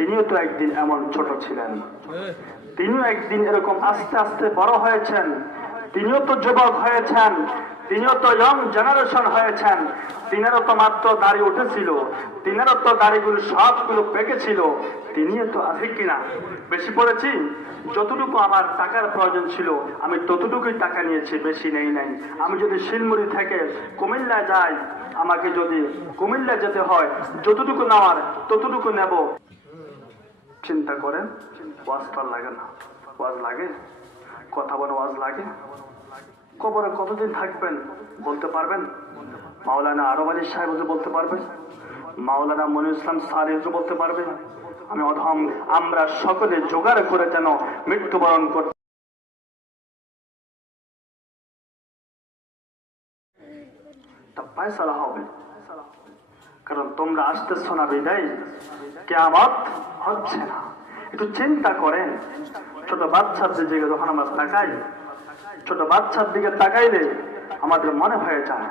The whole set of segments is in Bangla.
তিনিও তো একদিন এমন ছোট ছিলেন, তিনিও একদিন এরকম আস্তে আস্তে বড় হয়েছেন, তিনিও তো যুবক হয়েছেন, তিনিও তো ইয়ং জেনারেশন হয়েছেন, তিনারও তো মাত্র দাড়ি উঠেছিল, তিনারও তো দাড়িগুলো সবগুলো পেকেছিল, তিনিও তো আছে কিনা। বেশি পড়েছি, যতটুকু আমার টাকার প্রয়োজন ছিল আমি ততটুকুই টাকা নিয়েছি, বেশি নেই নাই। আমি যদি শিলমুড়ি থেকে কুমিল্লা যাই, আমাকে যদি কুমিল্লা যেতে হয় যতটুকু নেওয়ার ততটুকু নেব। চিন্তা করেন, ওয়াজ তো লাগে না? ওয়াজ লাগে? কথা বলে ওয়াজ লাগে? কবরে কতদিন থাকবেন বলতে পারবেন? মাওলানা আরব আলী সাহেব বলতে পারবেন? মাওলানা মনিরুল ইসলাম সারি বলতে পারবেন? আমি অধম, আমরা সকলে জোগাড় করে যেন মৃত্যুবরণ করতে ফয়সালা হবে। কারণ তোমরা আসতেছ না বিদায়, কিয়ামত হচ্ছে না। একটু চিন্তা করেন, ছোট বাচ্চার দিকে যখন আমরা তাকাই, ছোট বাচ্চার দিকে তাকাইলে আমাদের মনে হয়ে যায়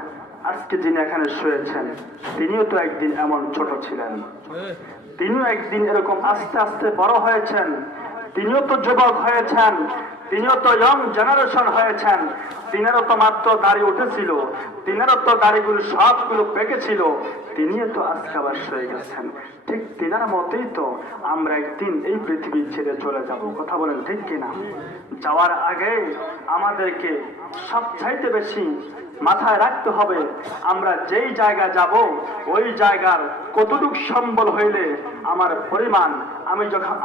আজকে যিনি এখানে শুয়েছেন তিনিও তো একদিন এমন ছোট ছিলেন, তিনিও একদিন এরকম আস্তে আস্তে বড় হয়েছেন, তিনিও তো যুবক হয়েছেন, তিনিও তো ইয়ং জেনারেশন হয়েছেন, তিনারও তো মাত্র দাড়ি উঠেছিল, তিনারও তো দাড়িগুলো সবগুলো পেকেছিল, তিনিও তো আজকে আবার শুয়ে গেছেন। ঠিক তিনার মতেই তো আমরা একদিন এই পৃথিবী ছেড়ে চলে যাব। কথা বলেন ঠিক কিনা? যাওয়ার আগে আমাদেরকে সবচাইতে বেশি মাথায় রাখতে হবে আমরা যেই জায়গা যাব ওই জায়গার কতটুক সম্বল হইলে আমার পরিমাণ,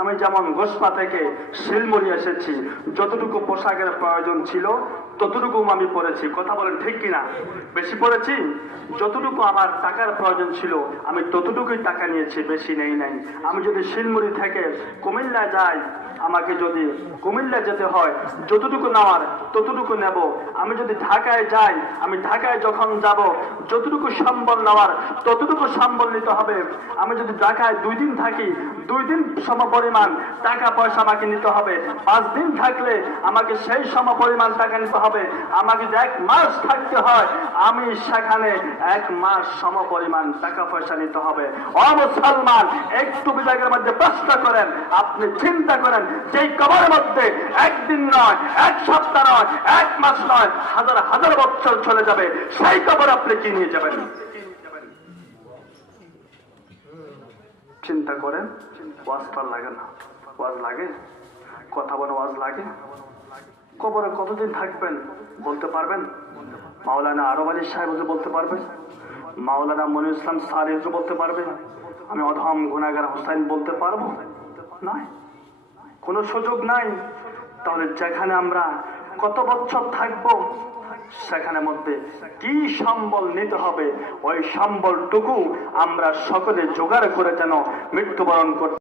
আমি যেমন গোসপা থেকে শিলমুড়ি এসেছি, যতটুকু পোশাকের প্রয়োজন ছিল ততটুকু আমি পরেছি। কথা বলেন ঠিক কিনা? বেশি পড়েছি, যতটুকু আমার টাকার প্রয়োজন ছিল আমি ততটুকুই টাকা নিয়েছি, বেশি নেই নাই। আমি যদি শিলমুড়ি থেকে কুমিল্লা যাই, আমাকে যদি কুমিল্লা যেতে হয় যতটুকু নেওয়ার ততটুকু নেব। আমি যদি ঢাকায় যাই, আমি ঢাকায় যখন যাব যতটুকু সম্বল নেওয়ার ততটুকু সম্বল নিতে হবে। আমি যদি ঢাকায় 2 দিন থাকি, 2 দিন সম পরিমাণ টাকা পয়সা আমাকে নিতে হবে। 5 দিন থাকলে আমাকে সেই সম পরিমাণ টাকা নিতে হবে। আমাকে যদি 1 মাস থাকতে হয়, আমি সেখানে 1 মাস সম পরিমাণ টাকা পয়সা নিতে হবে। ও মুসলমান, একটু বিবেকের মধ্যে প্রশ্ন করেন, আপনি চিন্তা করেন, যেই কবরের মধ্যে 1 দিন নয়, 1 সপ্তাহ নয়, 1 মাস নয়, হাজার হাজার বছর চলে যাবে, সেই কবর আপনি কি নিয়ে যাবেন? চিন্তা করেন, ওয়াজ তো লাগে না? ওয়াজ লাগে? কথা বলে ওয়াজ লাগে? কবরে কতদিন থাকবেন বলতে পারবেন? মাওলানা আরব আলী সাহেব বলতে পারবেন? মাওলানা মনিরুল ইসলাম সারি বলতে পারবেন? আমি অধম গুনাহগার হোসেন বলতে পারবো? নাই, কোনো সুযোগ নাই। তাহলে যেখানে আমরা কত বছর থাকবো সেখানে মধ্যে কি সম্বল নিতে হবে, ওই সম্বলটুকু আমরা সকলে জোগাড় করে যেন মৃত্যুবরণ করতে